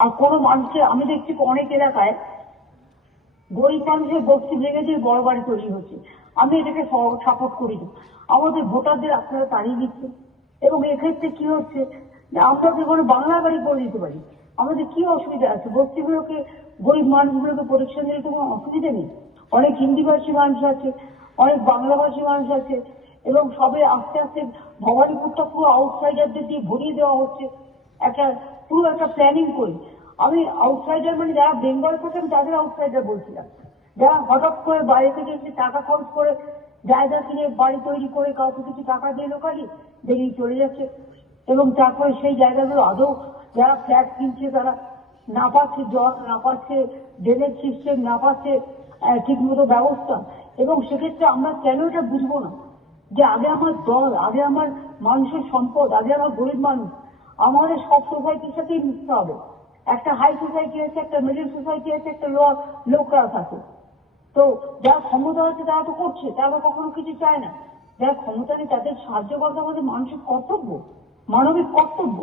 আর কোনো মানুষের, আমি দেখছি অনেক এলাকায় গরিব মানুষের বস্তি ভেঙে দিয়ে বড় বাড়ি তৈরি হচ্ছে। আমি এটাকে সাপোর্ট করি না। আমাদের ভোটারদের আপনারা তাড়িয়ে দিচ্ছেন। এবং এক্ষেত্রে কি হচ্ছে আমরা তো কোনো বাংলা বাড়ি করে দিতে পারি। আমাদের কি অসুবিধা আছে? বস্তিগুলোকে গরিব মানুষগুলোকে পরীক্ষা দিলে কোনো অসুবিধা নেই। অনেক হিন্দিভাষী মানুষ আছে, অনেক বাংলাভাষী মানুষ আছে, এবং সবে আস্তে আস্তে ভবানীপুরটা পুরো আউটসাইডারদের দিয়ে ভরিয়ে দেওয়া হচ্ছে। একটা পুরো একটা প্ল্যানিং করি আমি আউটসাইডার মানে যারা বেঙ্গল থাকে আমি তাদের আউটসাইডার বলছিলাম। যারা হঠাৎ করে বাইরে থেকে এসে টাকা খরচ করে জায়গা কিনে বাড়ি তৈরি করে কাউকে কিছু টাকা দিয়ে লোকালি, বেরিয়ে চলে যাচ্ছে। এবং তারপরে সেই জায়গাগুলো আদৌ যারা ফ্ল্যাট কিনছে, তারা না পাচ্ছে জল, না পাচ্ছে ড্রেনেজ সিস্টেম না পাচ্ছে ঠিক মতো ব্যবস্থা। এবং সেক্ষেত্রে আমরা কেন এটা বুঝব না? যে আগে আমার দল, আগে আমার মানুষের সম্পদ, আগে আমার গরিব মানুষ আমাদের সব সোসাইটির সাথেই মিশতে হবে। একটা হাই সোসাইটি আছে, একটা মিডিল সোসাইটি আছে, একটা লো লো ক্লাস আছে। তো যারা ক্ষমতা আছে, তারা তো করছে তারা কখনো কিছু চায় না। যারা ক্ষমতা নেই, তাদের সাহায্য করাটা আমাদের মানসিক কর্তব্য, মানবিক কর্তব্য।